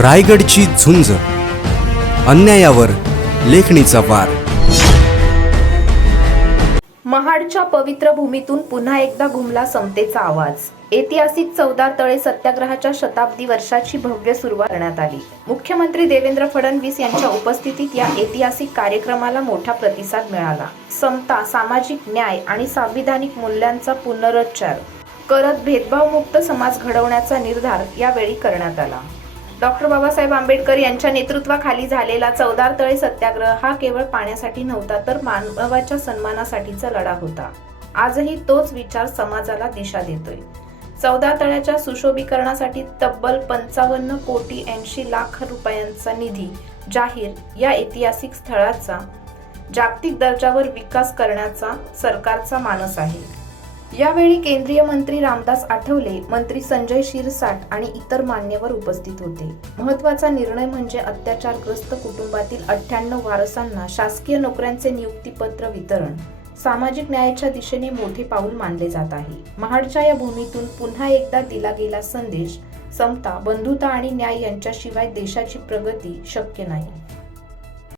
रायगडची झुंज, अन्यायावर लेखणीचा वार. महाडच्या पवित्र भूमीतून पुन्हा एकदा घुमला समतेचा आवाज. ऐतिहासिक चवदार तळे सत्याग्रहाच्या शताब्दी वर्षाची भव्य सुरुवात करण्यात आली. मुख्यमंत्री देवेंद्र फडणवीस यांच्या उपस्थितीत या ऐतिहासिक कार्यक्रमाला मोठा प्रतिसाद मिळाला. समता, सामाजिक न्याय आणि संविधानिक मूल्यांचा पुनरुच्चार करत भेदभावमुक्त समाज घडवण्याचा निर्धार यावेळी करण्यात आला. डॉक्टर बाबासाहेब आंबेडकर यांच्या नेतृत्वाखाली झालेला चवदार तळे सत्याग्रह हा केवळ पाण्यासाठी नव्हता, तर मानवाच्या सन्मानासाठीचा लढा होता. आजही तोच विचार समाजाला दिशा देतोय. चवदार तळ्याच्या सुशोभीकरणासाठी तब्बल 55 कोटी 80 लाख रुपयांचा निधी जाहीर. या ऐतिहासिक स्थळाचा जागतिक दर्जावर विकास करण्याचा सरकारचा मानस आहे. यावेळी केंद्रीय मंत्री रामदास आठवले, मंत्री संजय शिरसाट आणि इतर मान्यवर उपस्थित होते. महत्त्वाचा निर्णय म्हणजे अत्याचारग्रस्त कुटुंबातील 98 वारसांना शासकीय नोकऱ्यांचे नियुक्तीपत्र वितरण. सामाजिक न्यायाच्या दिशेने मोठे पाऊल मानले जात आहे. महाडच्या या भूमीतून पुन्हा एकदा दिला गेला संदेश, समता, बंधुता आणि न्याय यांच्याशिवाय देशाची प्रगती शक्य नाही.